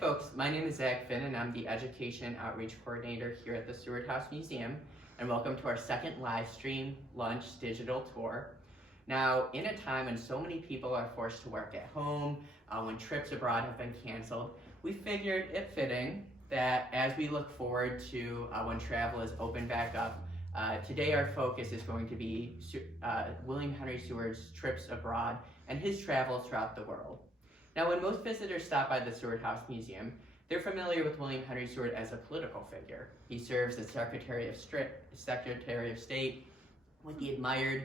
folks, my name is Zach Finn and I'm the Education and Outreach Coordinator here at the Seward House Museum, and welcome to our second live stream lunch digital tour. Now, in a time when so many people are forced to work at home, when trips abroad have been canceled, we figured it fitting that as we look forward to when travel is opened back up, today our focus is going to be William Henry Seward's trips abroad and his travels throughout the world. Now, when most visitors stop by the Seward House Museum, they're familiar with William Henry Seward as a political figure. He serves as Secretary of State with the admired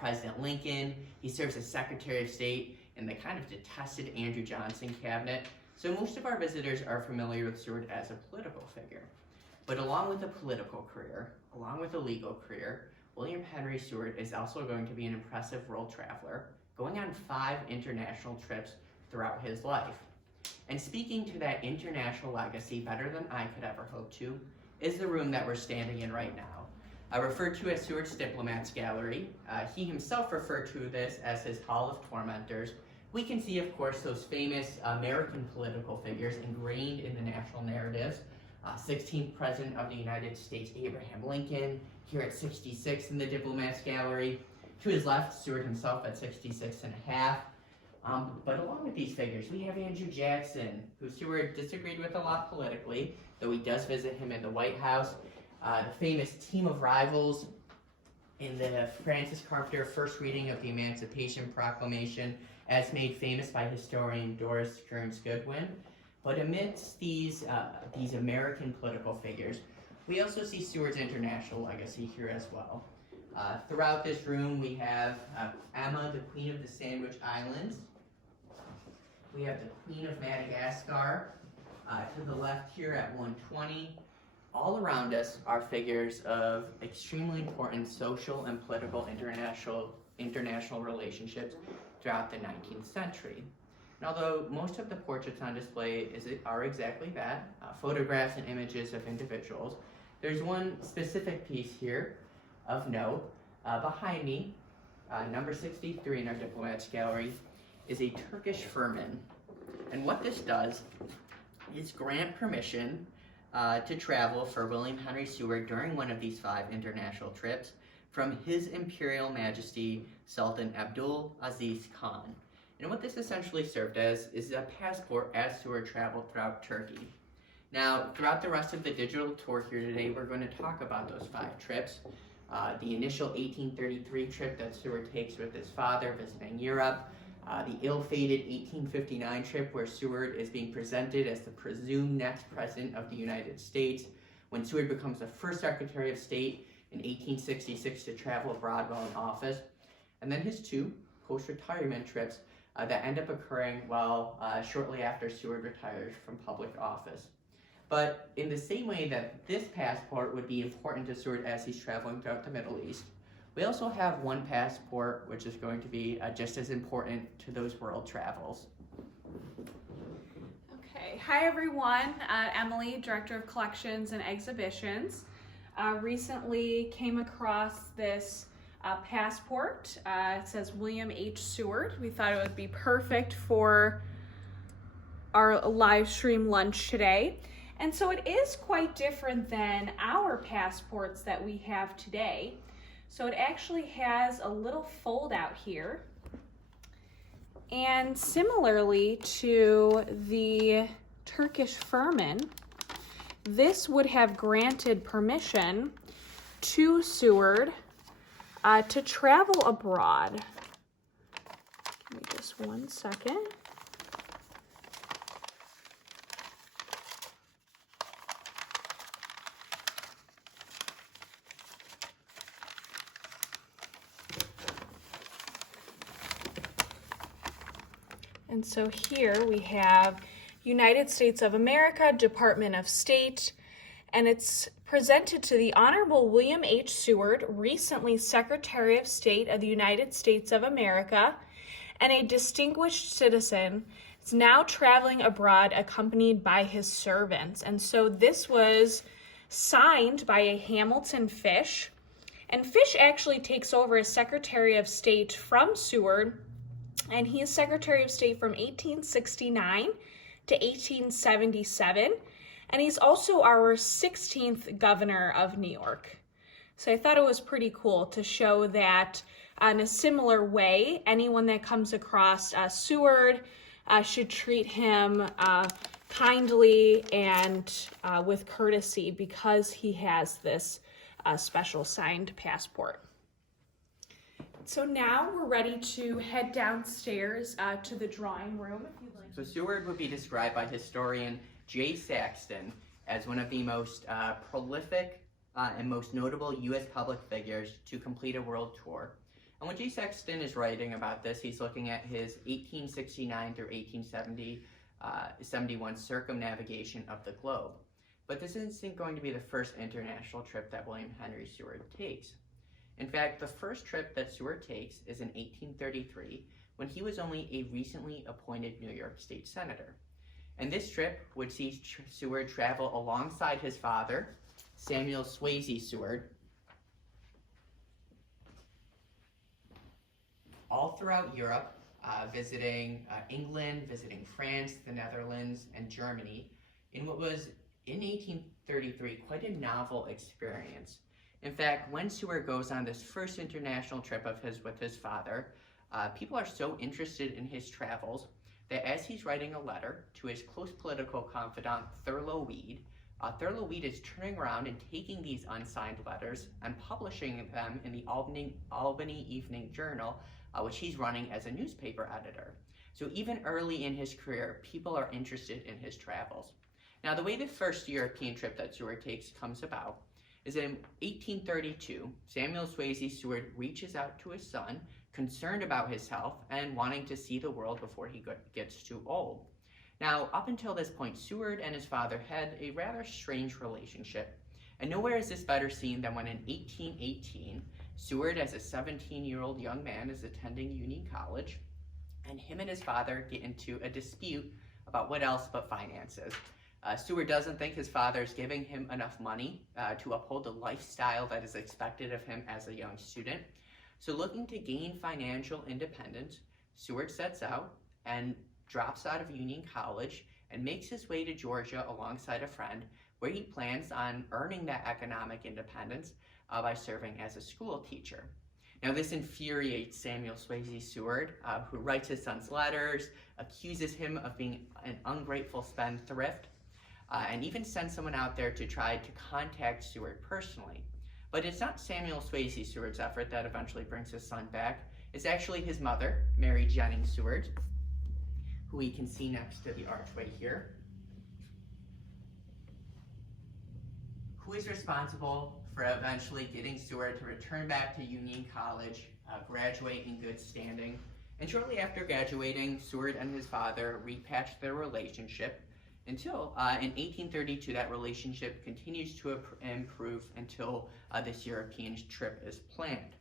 President Lincoln. He serves as Secretary of State in the kind of detested Andrew Johnson cabinet. So most of our visitors are familiar with Seward as a political figure. But along with a political career, along with a legal career, William Henry Seward is also going to be an impressive world traveler, going on 5 international trips throughout his life. And speaking to that international legacy better than I could ever hope to is the room that we're standing in right now. Referred to as Seward's Diplomats Gallery. He himself referred to this as his Hall of Tormentors. We can see, of course, those famous American political figures ingrained in the national narratives. 16th President of the United States, Abraham Lincoln, here at 66 in the Diplomats Gallery. To his left, Seward himself at 66 and a half. But along with these figures, we have Andrew Jackson, who Seward disagreed with a lot politically, though he does visit him in the White House. The famous Team of Rivals in the Francis Carpenter first reading of the Emancipation Proclamation, as made famous by historian Doris Kearns Goodwin. But amidst these American political figures, we also see Seward's international legacy here as well. Throughout this room, we have Emma, the Queen of the Sandwich Islands. We have the Queen of Madagascar to the left here at 120. All around us are figures of extremely important social and political international relationships throughout the 19th century. And although most of the portraits on display are exactly that, photographs and images of individuals, there's one specific piece here of note. Behind me, number 63 in our Diplomats Gallery, is a Turkish firman. And what this does is grant permission to travel for William Henry Seward during one of these 5 international trips from His Imperial Majesty Sultan Abdul Aziz Khan. And what this essentially served as is a passport as Seward traveled throughout Turkey. Now, throughout the rest of the digital tour here today, we're going to talk about those 5 trips. The initial 1833 trip that Seward takes with his father visiting Europe, the ill-fated 1859 trip where Seward is being presented as the presumed next president of the United States, when Seward becomes the first Secretary of State in 1866 to travel abroad while in office, and then his 2 post-retirement trips that end up occurring shortly after Seward retires from public office. But in the same way that this passport would be important to Seward as he's traveling throughout the Middle East, we also have one passport which is going to be just as important to those world travels. Okay, hi everyone. Emily, Director of Collections and Exhibitions. Recently came across this passport. It says William H. Seward. We thought it would be perfect for our live stream lunch today. And so it is quite different than our passports that we have today. So it actually has a little fold out here. And similarly to the Turkish firman, this would have granted permission to Seward to travel abroad. Give me just one second. And so here we have United States of America, Department of State, and it's presented to the Honorable William H. Seward, recently Secretary of State of the United States of America, and a distinguished citizen, is now traveling abroad accompanied by his servants. And so this was signed by a Hamilton Fish, and Fish actually takes over as Secretary of State from Seward, and he is Secretary of State from 1869 to 1877, and he's also our 16th governor of New York. So I thought it was pretty cool to show that in a similar way, anyone that comes across Seward should treat him kindly and with courtesy because he has this special signed passport. So now we're ready to head downstairs to the drawing room. If you'd like. So Seward would be described by historian J. Saxton as one of the most prolific and most notable U.S. public figures to complete a world tour. And when J. Saxton is writing about this, he's looking at his 1869 through 1871 circumnavigation of the globe. But this isn't going to be the first international trip that William Henry Seward takes. In fact, the first trip that Seward takes is in 1833, when he was only a recently appointed New York State Senator. And this trip would see Seward travel alongside his father, Samuel Swayze Seward, all throughout Europe, visiting England, visiting France, the Netherlands, and Germany, in what was, in 1833, quite a novel experience. In fact, when Seward goes on this first international trip of his with his father, people are so interested in his travels that as he's writing a letter to his close political confidant, Thurlow Weed is turning around and taking these unsigned letters and publishing them in the Albany Evening Journal, which he's running as a newspaper editor. So even early in his career, people are interested in his travels. Now, the way the first European trip that Seward takes comes about is in 1832, Samuel Swayze Seward reaches out to his son, concerned about his health and wanting to see the world before he gets too old. Now, up until this point, Seward and his father had a rather strange relationship, and nowhere is this better seen than when in 1818, Seward, as a 17-year-old young man, is attending Union College, and him and his father get into a dispute about what else but finances. Seward doesn't think his father is giving him enough money to uphold the lifestyle that is expected of him as a young student. So looking to gain financial independence, Seward sets out and drops out of Union College and makes his way to Georgia alongside a friend, where he plans on earning that economic independence by serving as a school teacher. Now, this infuriates Samuel Swayze Seward, who writes his son's letters, accuses him of being an ungrateful spendthrift, and even sends someone out there to try to contact Seward personally. But it's not Samuel Swayze Seward's effort that eventually brings his son back. It's actually his mother, Mary Jennings Seward, who we can see next to the archway here, who is responsible for eventually getting Seward to return back to Union College, graduate in good standing. And shortly after graduating, Seward and his father repatched their relationship until in 1832 that relationship continues to improve until this European trip is planned.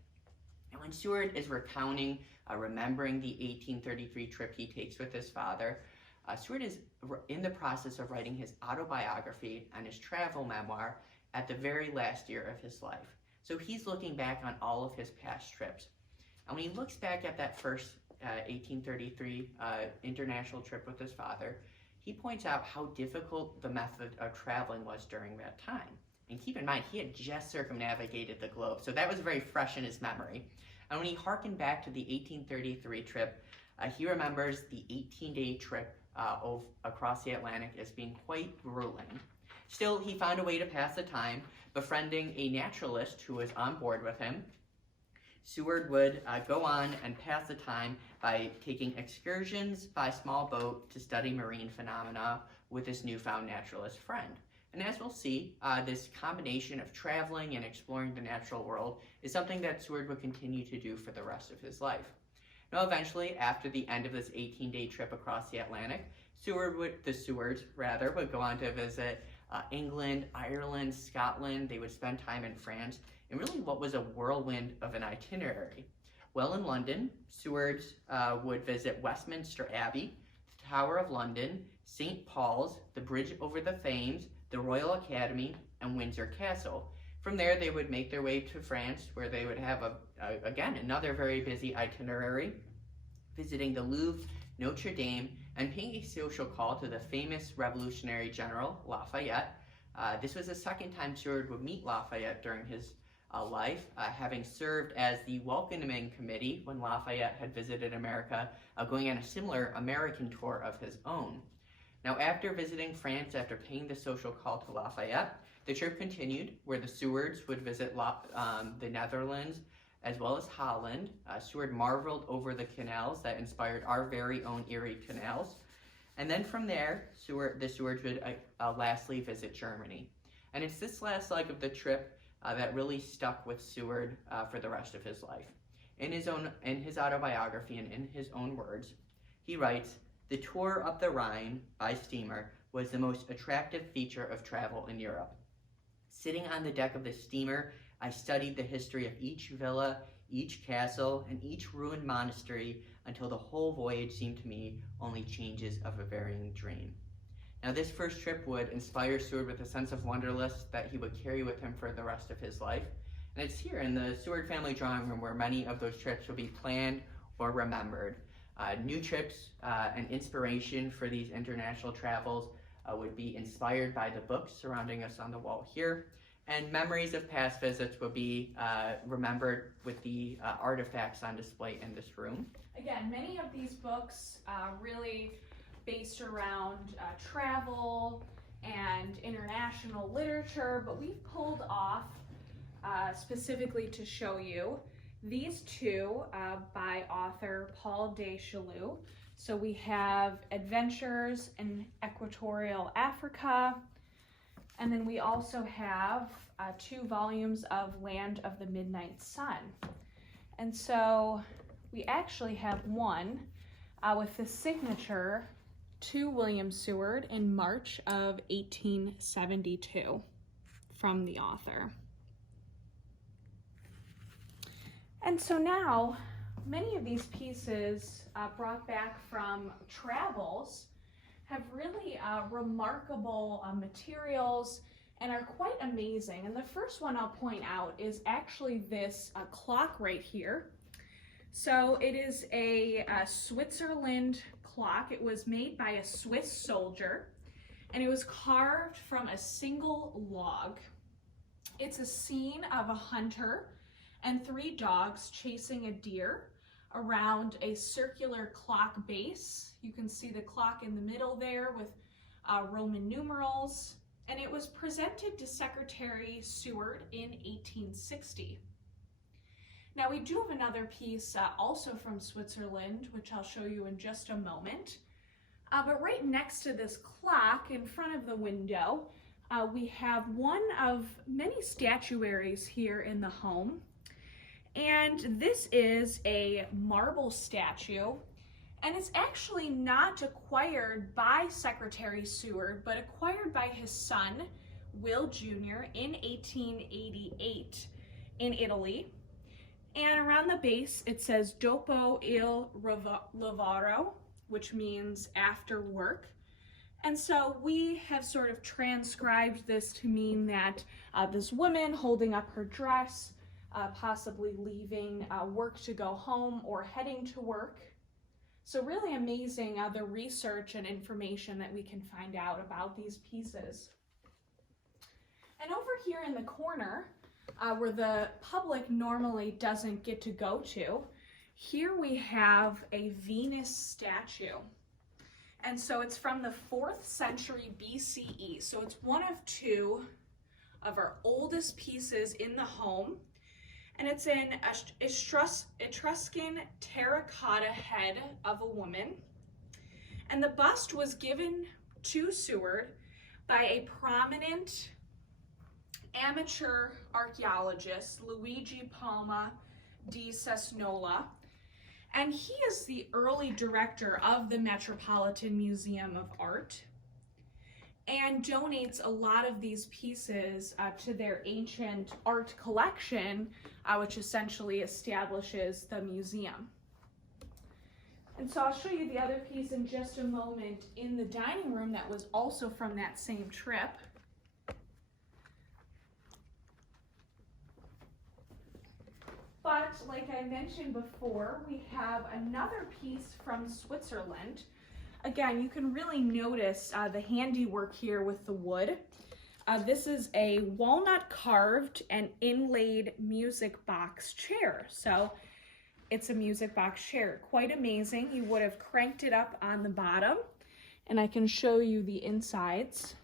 And when Seward is recounting, remembering the 1833 trip he takes with his father, Seward is in the process of writing his autobiography and his travel memoir at the very last year of his life. So he's looking back on all of his past trips. And when he looks back at that first 1833 international trip with his father, he points out how difficult the method of traveling was during that time. And keep in mind, he had just circumnavigated the globe, so that was very fresh in his memory. And when he harkened back to the 1833 trip, he remembers the 18-day trip across the Atlantic as being quite grueling. Still, he found a way to pass the time, befriending a naturalist who was on board with him. Seward would go on and pass the time by taking excursions by small boat to study marine phenomena with his newfound naturalist friend. And as we'll see, this combination of traveling and exploring the natural world is something that Seward would continue to do for the rest of his life. Now, eventually, after the end of this 18-day trip across the Atlantic, the Sewards would go on to visit England, Ireland, Scotland. They would spend time in France, and really what was a whirlwind of an itinerary. Well, in London, Sewards would visit Westminster Abbey, the Tower of London, St. Paul's, the Bridge over the Thames, the Royal Academy, and Windsor Castle. From there, they would make their way to France, where they would have, again, another very busy itinerary, visiting the Louvre, Notre Dame, and paying a social call to the famous Revolutionary General Lafayette. This was the second time Seward would meet Lafayette during his life, having served as the welcoming committee when Lafayette had visited America, going on a similar American tour of his own. Now, after visiting France, after paying the social call to Lafayette, the trip continued, where the Sewards would visit the Netherlands as well as Holland. Seward marveled over the canals that inspired our very own Erie canals. And then from there, the Sewards would lastly visit Germany. And it's this last leg of the trip that really stuck with Seward for the rest of his life. In his autobiography and in his own words, he writes, "The tour up the Rhine by steamer was the most attractive feature of travel in Europe. Sitting on the deck of the steamer, I studied the history of each villa, each castle, and each ruined monastery until the whole voyage seemed to me only changes of a varying dream." Now, this first trip would inspire Seward with a sense of wanderlust that he would carry with him for the rest of his life. And it's here in the Seward family drawing room where many of those trips will be planned or remembered. New trips and inspiration for these international travels would be inspired by the books surrounding us on the wall here, and memories of past visits will be remembered with the artifacts on display in this room. Again, many of these books really based around travel and international literature, but we've pulled off specifically to show you these two by author Paul Deschalus. So we have Adventures in Equatorial Africa, and then we also have 2 volumes of Land of the Midnight Sun. And so we actually have one with the signature to William Seward in March of 1872 from the author. And so now, many of these pieces brought back from travels have really remarkable materials and are quite amazing. And the first one I'll point out is actually this clock right here. So it is a Switzerland clock. It was made by a Swiss soldier, and it was carved from a single log. It's a scene of a hunter and 3 dogs chasing a deer around a circular clock base. You can see the clock in the middle there with Roman numerals, and it was presented to Secretary Seward in 1860. Now, we do have another piece also from Switzerland, which I'll show you in just a moment. But right next to this clock in front of the window, we have one of many statuaries here in the home. And this is a marble statue, and it's actually not acquired by Secretary Seward, but acquired by his son, Will Jr., in 1888 in Italy. And around the base, it says Dopo il lavoro, which means after work. And so we have sort of transcribed this to mean that this woman holding up her dress, possibly leaving work to go home or heading to work. So really amazing the research and information that we can find out about these pieces. And over here in the corner, where the public normally doesn't get to go to, here we have a Venus statue. And so it's from the 4th century BCE. So it's one of 2 of our oldest pieces in the home. And it's an Etruscan terracotta head of a woman. And the bust was given to Seward by a prominent amateur archaeologist, Luigi Palma di Cesnola. And he is the early director of the Metropolitan Museum of Art, and donates a lot of these pieces to their ancient art collection, which essentially establishes the museum. And so I'll show you the other piece in just a moment in the dining room that was also from that same trip. But like I mentioned before, we have another piece from Switzerland. again, you can really notice the handiwork here with the wood. This is a walnut carved and inlaid music box chair. So it's a music box chair. Quite amazing. He would have cranked it up on the bottom, and I can show you the insides.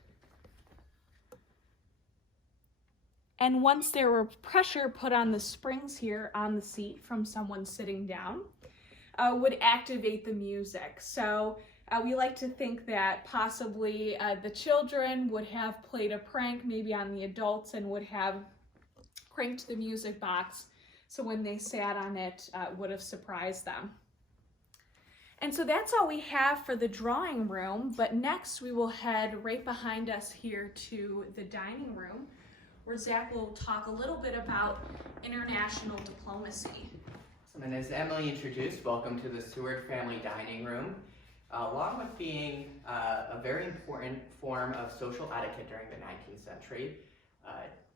And once there were pressure put on the springs here on the seat from someone sitting down, would activate the music. So we like to think that possibly the children would have played a prank maybe on the adults and would have cranked the music box, so when they sat on it, would have surprised them. And so that's all we have for the drawing room, but next we will head right behind us here to the dining room, where Zach will talk a little bit about international diplomacy. And as Emily introduced, welcome to the Seward family dining room. Along with being a very important form of social etiquette during the 19th century,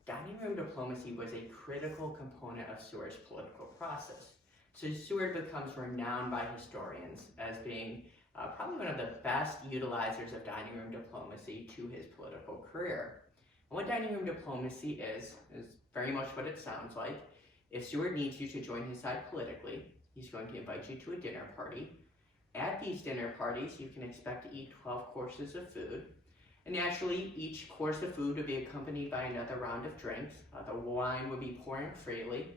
dining room diplomacy was a critical component of Seward's political process. So Seward becomes renowned by historians as being probably one of the best utilizers of dining room diplomacy to his political career. And what dining room diplomacy is very much what it sounds like. If Seward needs you to join his side politically, he's going to invite you to a dinner party. At these dinner parties, you can expect to eat 12 courses of food. And naturally, each course of food would be accompanied by another round of drinks. The wine would be pouring freely.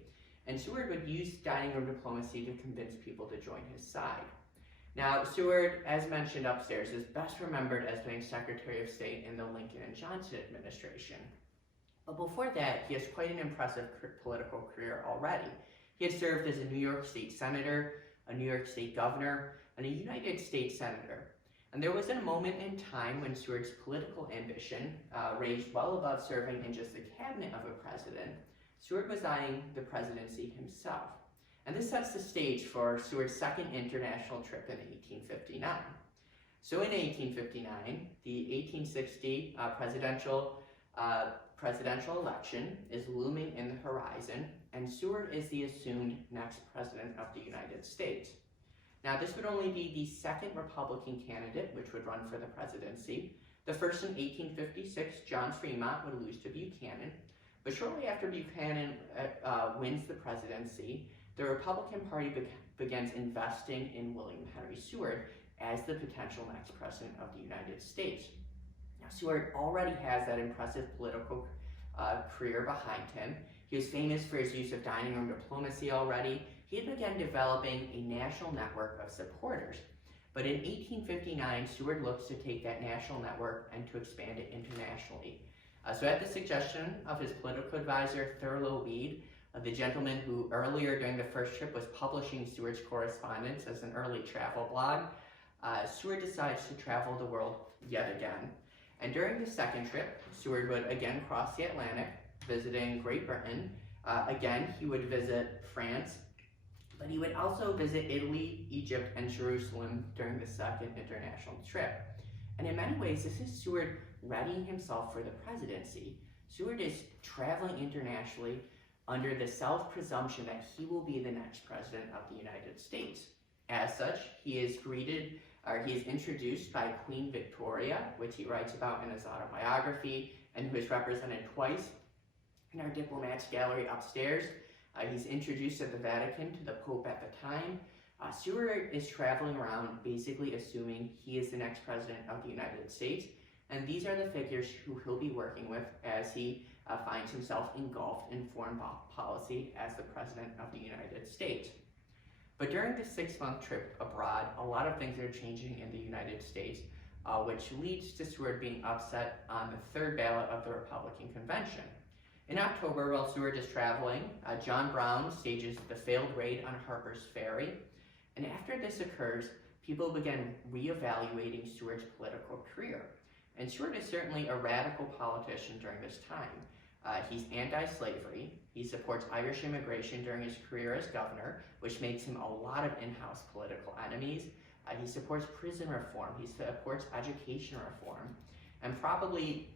And Seward would use dining room diplomacy to convince people to join his side. Now, Seward, as mentioned upstairs, is best remembered as being Secretary of State in the Lincoln and Johnson administration. But before that, he has quite an impressive political career already. He had served as a New York State Senator, a New York State Governor, and a United States Senator. And there was a moment in time when Seward's political ambition raised well above serving in just the cabinet of a president. Seward was eyeing the presidency himself. And this sets the stage for Seward's second international trip in 1859. So in 1859, the 1860 presidential election is looming in the horizon, and Seward is the assumed next president of the United States. Now, this would only be the second Republican candidate which would run for the presidency. The first in 1856, John Fremont, would lose to Buchanan. But shortly after Buchanan wins the presidency, the Republican Party begins investing in William Henry Seward as the potential next president of the United States. Now, Seward already has that impressive political career behind him. He was famous for his use of dining room diplomacy already. He had begun developing a national network of supporters. But in 1859, Seward looks to take that national network and to expand it internationally. So at the suggestion of his political advisor, Thurlow Weed, the gentleman who earlier during the first trip was publishing Seward's correspondence as an early travel blog, Seward decides to travel the world yet again. And during the second trip, Seward would again cross the Atlantic, visiting Great Britain. Again, he would visit France, but he would also visit Italy, Egypt, and Jerusalem during the second international trip. And in many ways, this is Seward readying himself for the presidency. Seward is traveling internationally under the self-presumption that he will be the next president of the United States. As such, he is introduced by Queen Victoria, which he writes about in his autobiography, and who is represented twice in our Diplomats Gallery upstairs. He's introduced at the Vatican to the Pope at the time. Seward is traveling around basically assuming he is the next president of the United States, and these are the figures who he'll be working with as he finds himself engulfed in foreign policy as the president of the United States. But during the 6-month trip abroad, a lot of things are changing in the United States, which leads to Seward being upset on the third ballot of the Republican convention. In October, while Seward is traveling, John Brown stages the failed raid on Harper's Ferry. And after this occurs, people begin reevaluating Seward's political career. And Seward is certainly a radical politician during this time. He's anti-slavery. He supports Irish immigration during his career as governor, which makes him a lot of in-house political enemies. He supports prison reform. He supports education reform. And probably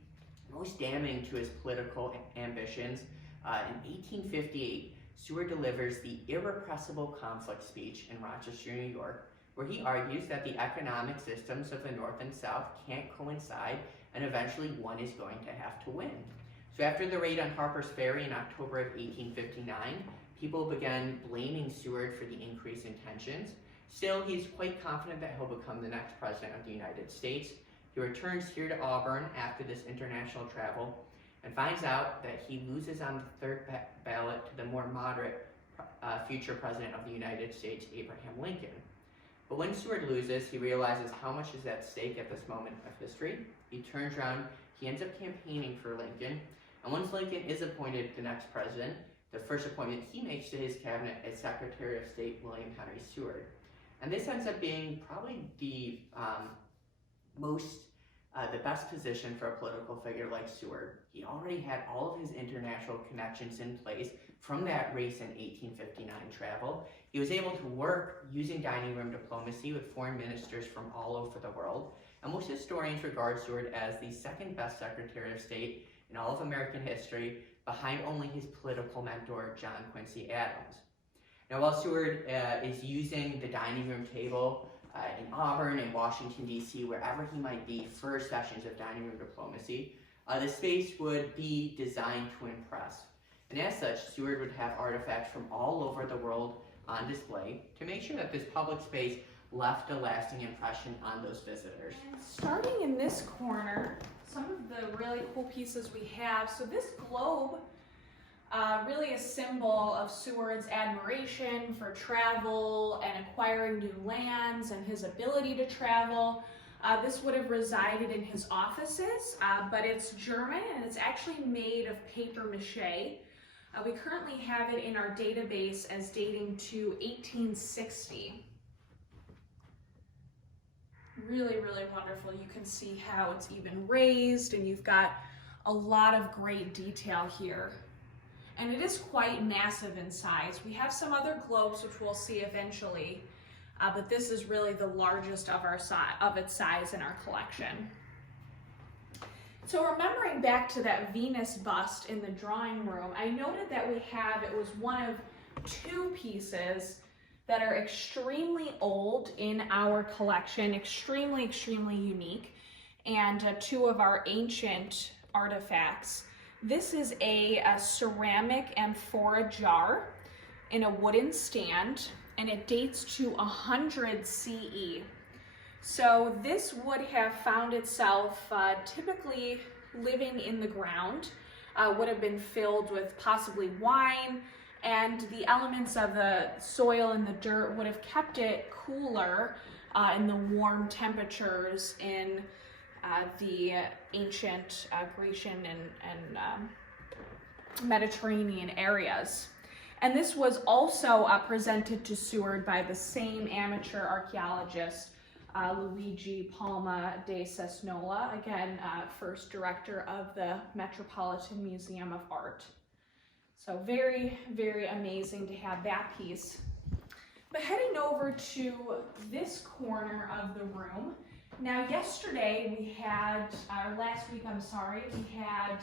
most damning to his political ambitions, in 1858, Seward delivers the irrepressible conflict speech in Rochester, New York, where he argues that the economic systems of the North and South can't coincide, and eventually one is going to have to win. So after the raid on Harper's Ferry in October of 1859, people began blaming Seward for the increase in tensions. Still, he's quite confident that he'll become the next president of the United States. He returns here to Auburn after this international travel and finds out that he loses on the third ballot to the more moderate future president of the United States, Abraham Lincoln. But when Seward loses, he realizes how much is at stake at this moment of history. He turns around, he ends up campaigning for Lincoln, and once Lincoln is appointed the next president, the first appointment he makes to his cabinet is Secretary of State William Henry Seward. And this ends up being probably the best position for a political figure like Seward. He already had all of his international connections in place from that race in 1859 travel. He was able to work using dining room diplomacy with foreign ministers from all over the world. And most historians regard Seward as the second best Secretary of State in all of American history, behind only his political mentor, John Quincy Adams. Now, while Seward is using the dining room table in Auburn and Washington, D.C., wherever he might be for sessions of dining room diplomacy, the space would be designed to impress. And as such, Seward would have artifacts from all over the world on display to make sure that this public space left a lasting impression on those visitors. And starting in this corner, some of the really cool pieces we have. So this globe, really a symbol of Seward's admiration for travel and acquiring new lands and his ability to travel. This would have resided in his offices, but it's German and it's actually made of paper mache. We currently have it in our database as dating to 1860. Really, really wonderful. You can see how it's even raised, and you've got a lot of great detail here. And it is quite massive in size. We have some other globes which we'll see eventually, but this is really the largest of its size in our collection. So remembering back to that Venus bust in the drawing room, I noted that it was one of two pieces that are extremely old in our collection, extremely, extremely unique, and two of our ancient artifacts. This is a ceramic amphora jar in a wooden stand, and it dates to 100 CE. So this would have found itself typically living in the ground, would have been filled with possibly wine, and the elements of the soil and the dirt would have kept it cooler in the warm temperatures in the ancient Grecian and Mediterranean areas. And this was also presented to Seward by the same amateur archaeologist, Luigi Palma de Cesnola, again, first director of the Metropolitan Museum of Art. So very, very amazing to have that piece. But heading over to this corner of the room, now yesterday we had, or last week, I'm sorry, we had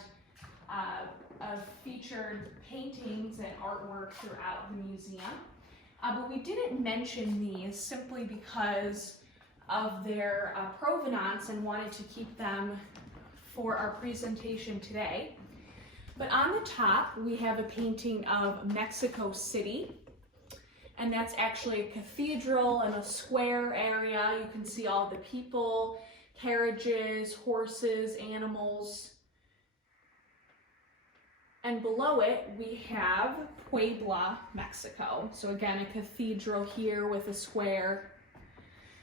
featured paintings and artwork throughout the museum. But we didn't mention these simply because of their provenance and wanted to keep them for our presentation today. But on the top, we have a painting of Mexico City, and that's actually a cathedral and a square area. You can see all the people, carriages, horses, animals. And below it, we have Puebla, Mexico. So again, a cathedral here with a square.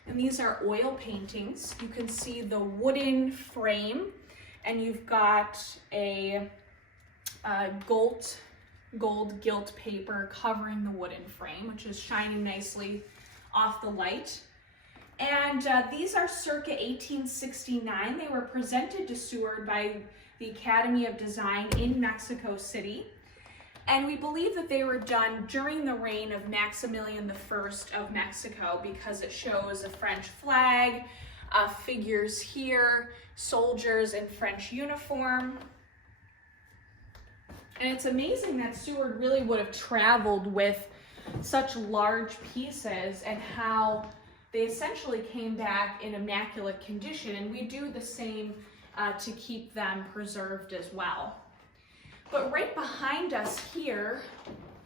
And these are oil paintings. You can see the wooden frame, and you've got a gold gilt paper covering the wooden frame, which is shining nicely off the light. And these are circa 1869. They were presented to Seward by the Academy of Design in Mexico City. And we believe that they were done during the reign of Maximilian I of Mexico because it shows a French flag, figures here, soldiers in French uniform. And it's amazing that Seward really would have traveled with such large pieces and how they essentially came back in immaculate condition, and we do the same to keep them preserved as well. But right behind us here,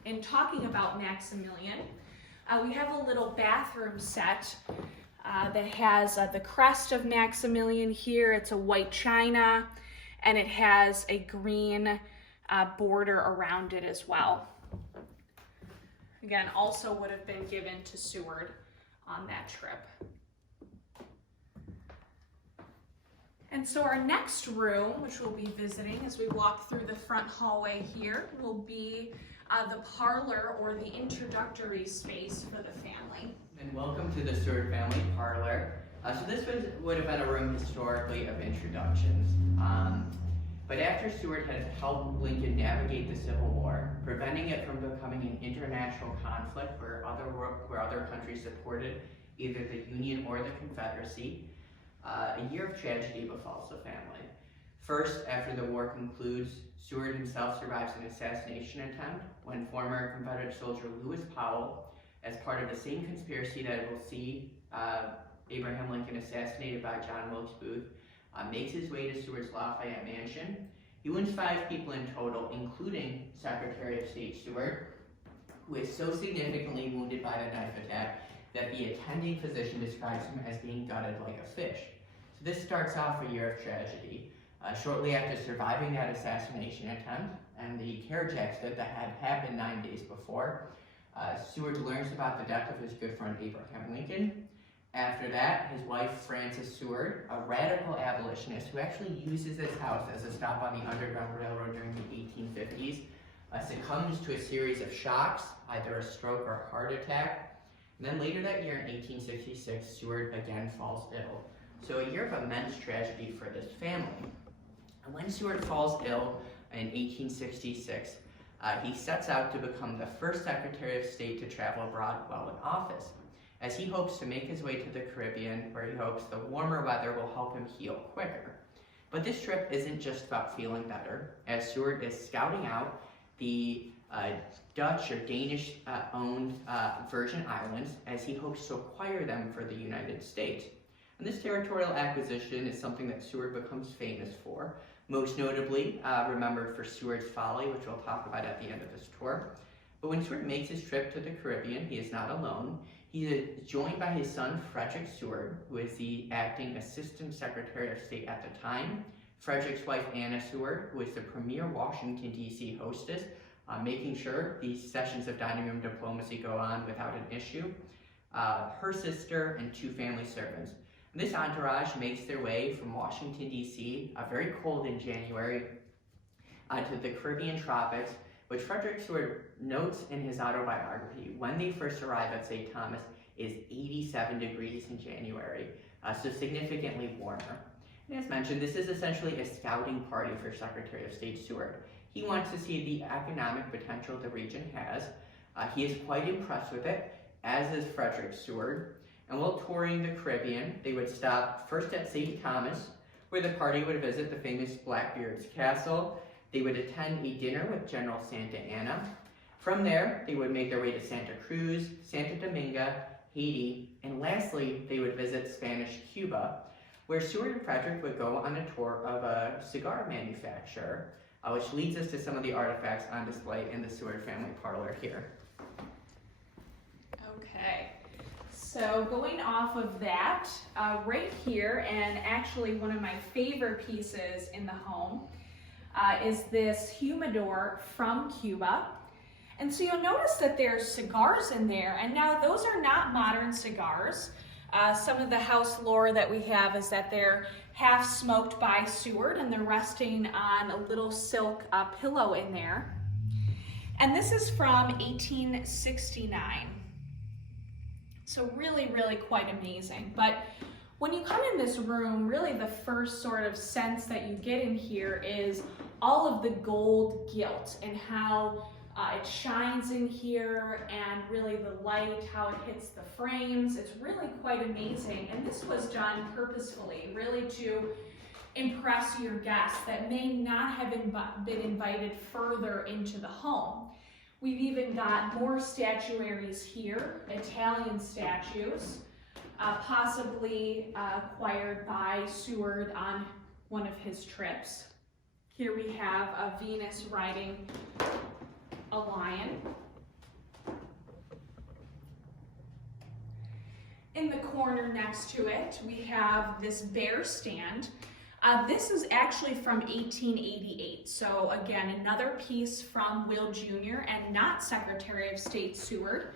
in talking about Maximilian, we have a little bathroom set that has the crest of Maximilian here. It's a white china, and it has a green border around it as well. Again, also would have been given to Seward on that trip. And so our next room, which we'll be visiting as we walk through the front hallway here, will be the parlor, or the introductory space for the family. And welcome to the Seward family parlor. So this would have been a room historically of introductions. But after Seward had helped Lincoln navigate the Civil War, preventing it from becoming an international conflict where other countries supported either the Union or the Confederacy, a year of tragedy befalls the family. First, after the war concludes, Seward himself survives an assassination attempt when former Confederate soldier Lewis Powell, as part of the same conspiracy that will see Abraham Lincoln assassinated by John Wilkes Booth, makes his way to Seward's Lafayette mansion. He wounds 5 people in total, including Secretary of State Seward, who is so significantly wounded by the knife attack that the attending physician describes him as being gutted like a fish. So this starts off a year of tragedy. Shortly after surviving that assassination attempt and the carriage accident that had happened 9 days before, Seward learns about the death of his good friend Abraham Lincoln. After that, his wife Frances Seward, a radical abolitionist who actually uses his house as a stop on the Underground Railroad during the 1850s, succumbs to a series of shocks, either a stroke or a heart attack. And then later that year in 1866, Seward again falls ill. So a year of immense tragedy for this family. And when Seward falls ill in 1866, he sets out to become the first Secretary of State to travel abroad while in office, as he hopes to make his way to the Caribbean, where he hopes the warmer weather will help him heal quicker. But this trip isn't just about feeling better, as Seward is scouting out the Dutch or Danish-owned Virgin Islands, as he hopes to acquire them for the United States. And this territorial acquisition is something that Seward becomes famous for, most notably remembered for Seward's Folly, which we'll talk about at the end of this tour. But when Seward makes his trip to the Caribbean, he is not alone. He is joined by his son, Frederick Seward, who is the acting Assistant Secretary of State at the time, Frederick's wife, Anna Seward, who is the premier Washington, D.C. hostess, making sure these sessions of dining room diplomacy go on without an issue, her sister, and 2 family servants. And this entourage makes their way from Washington, D.C., very cold in January, to the Caribbean tropics, which Frederick Seward notes in his autobiography. When they first arrive at St. Thomas, is 87 degrees in January, so significantly warmer. And as mentioned, this is essentially a scouting party for Secretary of State Seward. He wants to see the economic potential the region has. He is quite impressed with it, as is Frederick Seward. And while touring the Caribbean, they would stop first at St. Thomas, where the party would visit the famous Blackbeard's Castle. They would attend a dinner with General Santa Anna. From there, they would make their way to Santa Cruz, Santa Dominga, Haiti, and lastly, they would visit Spanish Cuba, where Seward and Frederick would go on a tour of a cigar manufacturer, which leads us to some of the artifacts on display in the Seward family parlor here. Okay. So going off of that, right here, and actually one of my favorite pieces in the home, is this humidor from Cuba. And so you'll notice that there's cigars in there, and now those are not modern cigars. Some of the house lore that we have is that they're half smoked by Seward, and they're resting on a little silk pillow in there. And this is from 1869. So really, really quite amazing. But when you come in this room, really the first sort of sense that you get in here is all of the gold gilt and how it shines in here, and really the light, how it hits the frames. It's really quite amazing. And this was done purposefully, really to impress your guests that may not have been invited further into the home. We've even got more statuaries here, Italian statues. possibly acquired by Seward on one of his trips. Here we have a Venus riding a lion. In the corner next to it, we have this bear stand. This is actually from 1888. So again, another piece from Will Jr. and not Secretary of State Seward.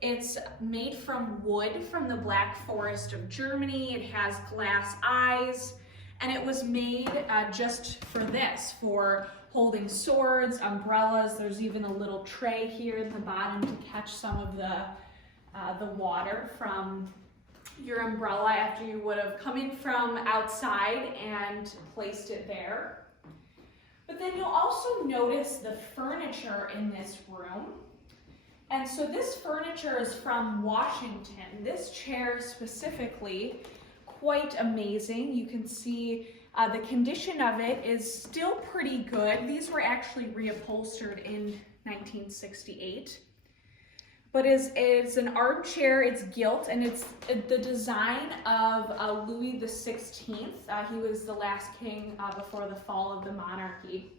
It's made from wood from the Black Forest of Germany. It has glass eyes, and it was made just for this, for holding swords, umbrellas. There's even a little tray here at the bottom to catch some of the water from your umbrella after you would have come in from outside and placed it there. But then you'll also notice the furniture in this room. And so this furniture is from Washington. This chair specifically, quite amazing. You can see the condition of it is still pretty good. These were actually reupholstered in 1968. But it's an armchair, it's gilt, and it's the design of Louis XVI. He was the last king before the fall of the monarchy.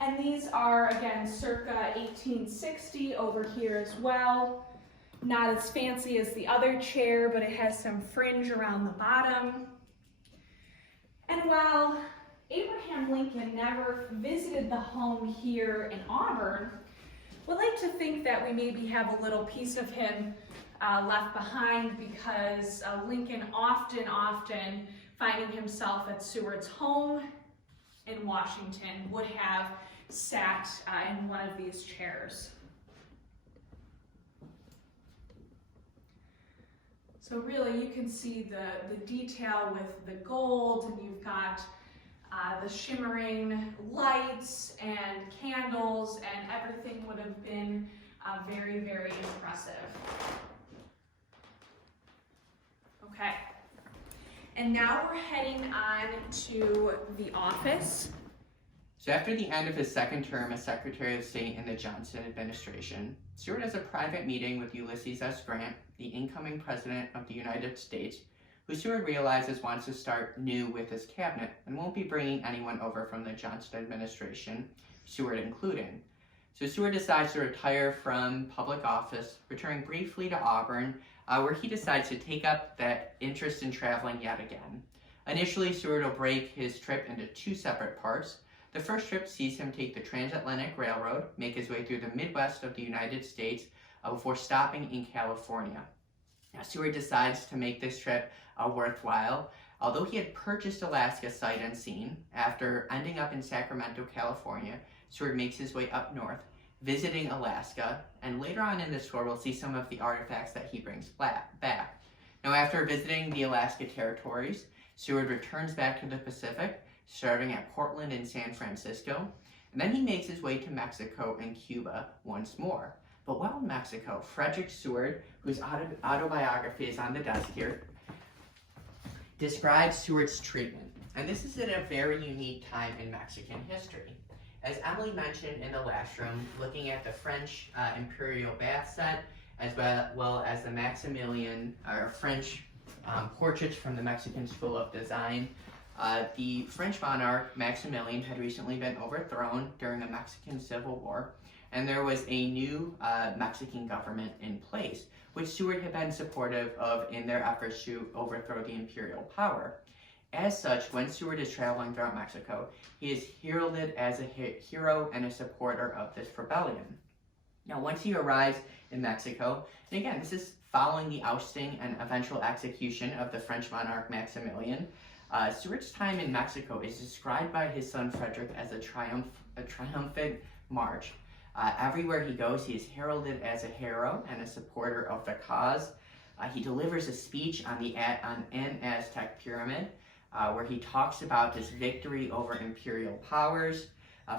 And these are, again, circa 1860 over here as well. Not as fancy as the other chair, but it has some fringe around the bottom. And while Abraham Lincoln never visited the home here in Auburn, we'd like to think that we maybe have a little piece of him left behind, because Lincoln often finding himself at Seward's home in Washington would have sat in one of these chairs. So really you can see the detail with the gold, and you've got the shimmering lights and candles, and everything would have been very, very impressive. Okay, and now we're heading on to the office. So after the end of his second term as Secretary of State in the Johnson administration, Seward has a private meeting with Ulysses S. Grant, the incoming President of the United States, who Seward realizes wants to start new with his cabinet and won't be bringing anyone over from the Johnson administration, Seward including. So Seward decides to retire from public office, returning briefly to Auburn, where he decides to take up that interest in traveling yet again. Initially, Seward will break his trip into two separate parts. The first trip sees him take the Transatlantic Railroad, make his way through the Midwest of the United States before stopping in California. Now, Seward decides to make this trip worthwhile. Although he had purchased Alaska sight unseen, after ending up in Sacramento, California, Seward makes his way up north, visiting Alaska, and later on in this tour we'll see some of the artifacts that he brings back. Now, after visiting the Alaska territories, Seward returns back to the Pacific, starting at Portland and San Francisco, and then he makes his way to Mexico and Cuba once more. But while in Mexico, Frederick Seward, whose autobiography is on the desk here, describes Seward's treatment. And this is at a very unique time in Mexican history. As Emily mentioned in the last room, looking at the French imperial bath set, as well as the Maximilian, or French portraits from the Mexican School of Design, the French monarch, Maximilian, had recently been overthrown during the Mexican Civil War, and there was a new Mexican government in place, which Seward had been supportive of in their efforts to overthrow the imperial power. As such, when Seward is traveling throughout Mexico, he is heralded as a hero and a supporter of this rebellion. Now, once he arrives in Mexico, and again, this is following the ousting and eventual execution of the French monarch Maximilian, Seward's time in Mexico is described by his son Frederick as a triumphant march. Everywhere he goes, he is heralded as a hero and a supporter of the cause. He delivers a speech on an Aztec pyramid, where he talks about his victory over imperial powers.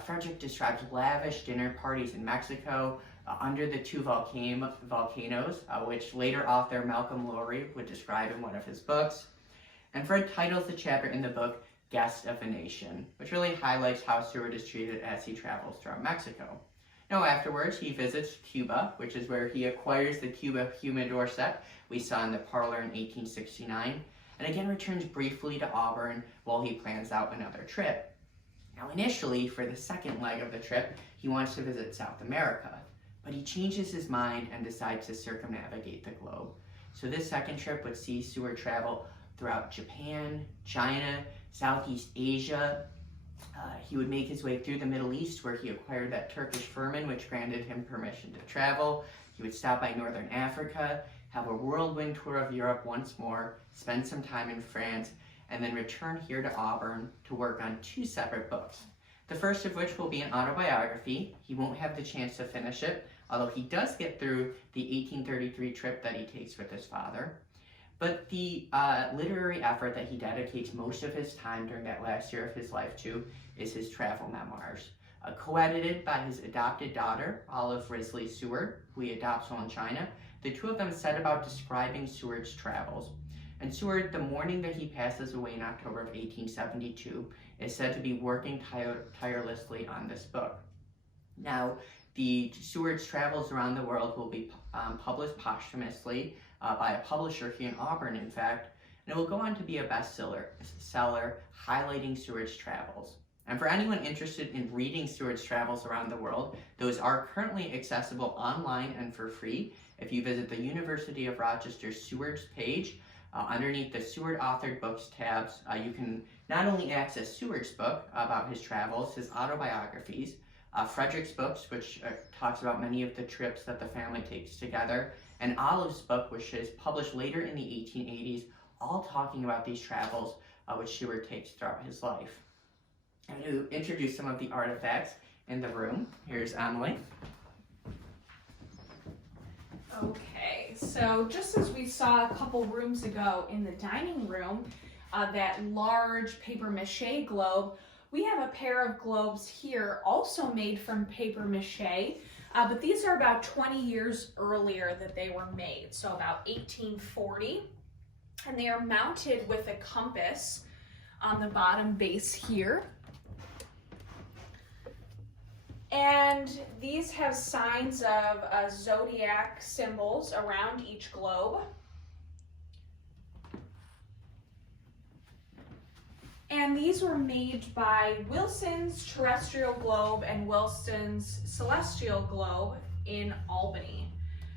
Frederick describes lavish dinner parties in Mexico under the two volcanoes, which later author Malcolm Lowry would describe in one of his books. And Fred titles the chapter in the book Guest of a Nation, which really highlights how Seward is treated as he travels throughout Mexico. Now afterwards, he visits Cuba, which is where he acquires the Cuba humidor set we saw in the parlor in 1869, and again returns briefly to Auburn while he plans out another trip. Now initially, for the second leg of the trip, he wants to visit South America, but he changes his mind and decides to circumnavigate the globe. So this second trip would see Seward travel throughout Japan, China, Southeast Asia. He would make his way through the Middle East, where he acquired that Turkish firman which granted him permission to travel. He would stop by Northern Africa, have a whirlwind tour of Europe once more, spend some time in France, and then return here to Auburn to work on 2 separate books. The first of which will be an autobiography. He won't have the chance to finish it, although he does get through the 1833 trip that he takes with his father. But the literary effort that he dedicates most of his time during that last year of his life to is his travel memoirs. Co-edited by his adopted daughter, Olive Risley Seward, who he adopts while in China. The two of them set about describing Seward's travels. And Seward, the morning that he passes away in October of 1872, is said to be working tirelessly on this book. Now, the Seward's travels around the world will be published posthumously by a publisher here in Auburn, in fact, and it will go on to be a bestseller highlighting Seward's travels. And for anyone interested in reading Seward's travels around the world, those are currently accessible online and for free. If you visit the University of Rochester Seward's page, underneath the Seward Authored Books tabs, you can not only access Seward's book about his travels, his autobiographies, Frederick's books, which talks about many of the trips that the family takes together, and Olive's book, which is published later in the 1880s, all talking about these travels which Seward takes throughout his life. I'm going to introduce some of the artifacts in the room. Here's Emily. Okay, so just as we saw a couple rooms ago in the dining room, that large paper mache globe, we have a pair of globes here also made from paper mache, but these are about 20 years earlier that they were made, so about 1840, and they are mounted with a compass on the bottom base here. And these have signs of zodiac symbols around each globe. And these were made by Wilson's Terrestrial Globe and Wilson's Celestial Globe in Albany.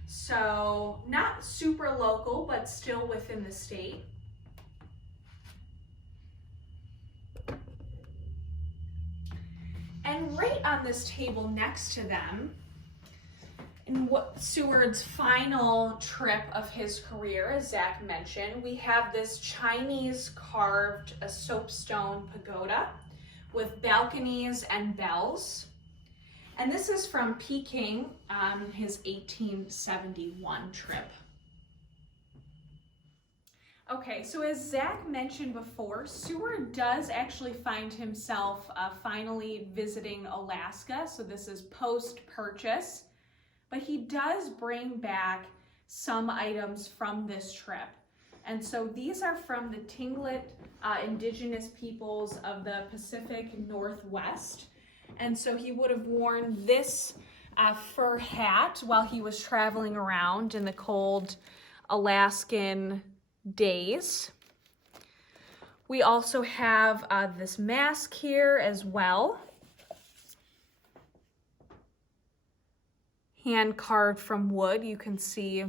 So not super local, but still within the state. And right on this table next to them, in what Seward's final trip of his career, as Zach mentioned, we have this Chinese carved soapstone pagoda with balconies and bells. And this is from Peking on his 1871 trip. Okay, so as Zach mentioned before, Seward does actually find himself finally visiting Alaska. So this is post-purchase. But he does bring back some items from this trip. And so these are from the Tlingit indigenous peoples of the Pacific Northwest. And so he would have worn this fur hat while he was traveling around in the cold Alaskan days. We also have this mask here as well. Hand carved from wood. You can see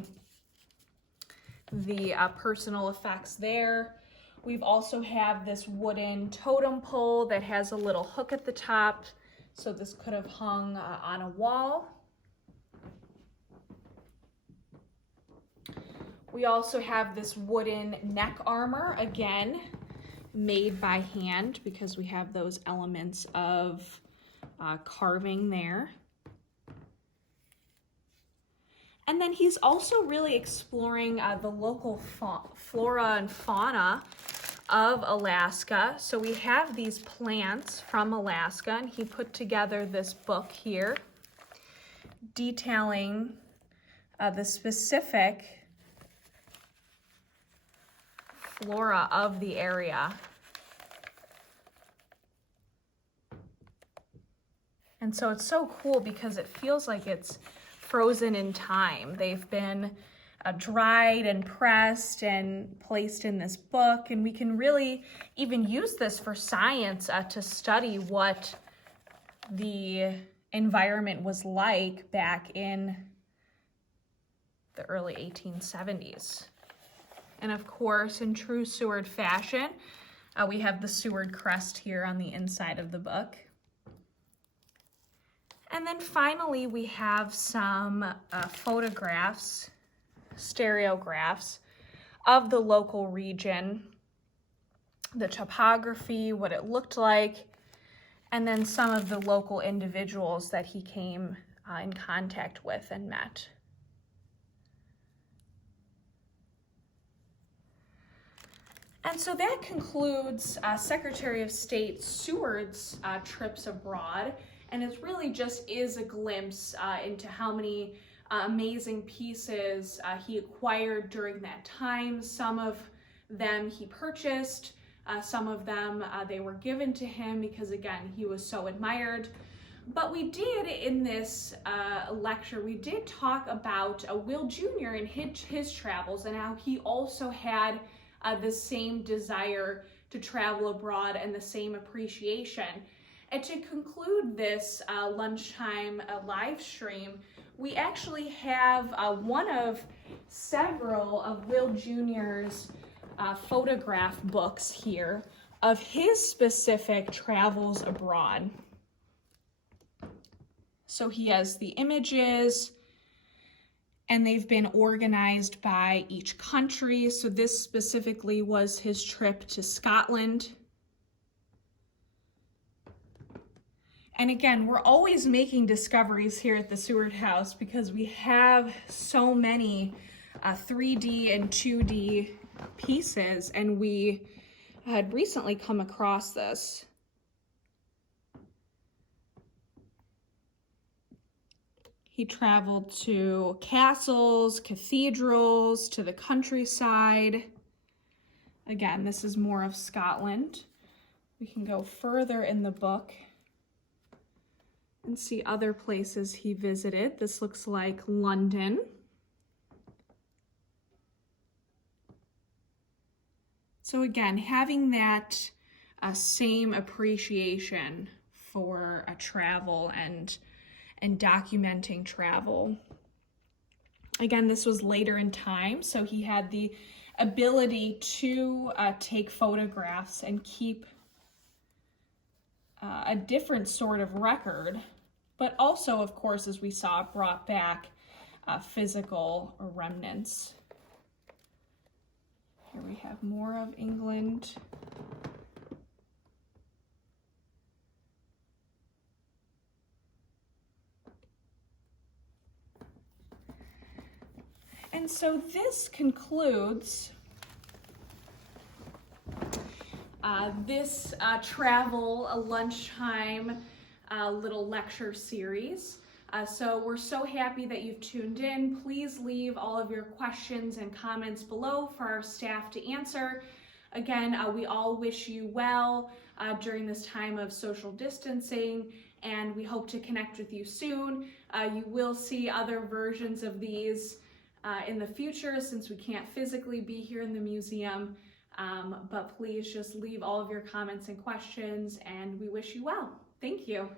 the personal effects there. We've also have this wooden totem pole that has a little hook at the top. So this could have hung on a wall. We also have this wooden neck armor, again, made by hand because we have those elements of carving there. And then he's also really exploring the local flora and fauna of Alaska. So we have these plants from Alaska, and he put together this book here detailing the specific flora of the area. And so it's so cool because it feels like it's frozen in time. They've been dried and pressed and placed in this book, and we can really even use this for science to study what the environment was like back in the early 1870s. And of course, in true Seward fashion, we have the Seward crest here on the inside of the book. And then finally, we have some photographs, stereographs of the local region, the topography, what it looked like, and then some of the local individuals that he came in contact with and met. And so that concludes Secretary of State Seward's trips abroad. And it really just is a glimpse into how many amazing pieces he acquired during that time. Some of them he purchased, some of them they were given to him because, again, he was so admired. But we did, in this lecture, we did talk about Will Jr. and his travels and how he also had the same desire to travel abroad and the same appreciation. And to conclude this lunchtime live stream, we actually have one of several of Will Jr.'s photograph books here of his specific travels abroad. So he has the images, and they've been organized by each country. So this specifically was his trip to Scotland. And again, we're always making discoveries here at the Seward House because we have so many 3D and 2D pieces, and we had recently come across this. He traveled to castles, cathedrals, to the countryside. Again, this is more of Scotland. We can go further in the book and see other places he visited. This looks like London. So again, having that same appreciation for travel and documenting travel. Again, this was later in time, so he had the ability to take photographs and keep a different sort of record, but also, of course, as we saw, brought back physical remnants. Here we have more of England. And so this concludes this travel lunchtime little lecture series. So we're so happy that you've tuned in. Please leave all of your questions and comments below for our staff to answer. Again, we all wish you well during this time of social distancing, and we hope to connect with you soon. You will see other versions of these in the future since we can't physically be here in the museum. But please just leave all of your comments and questions, and we wish you well. Thank you.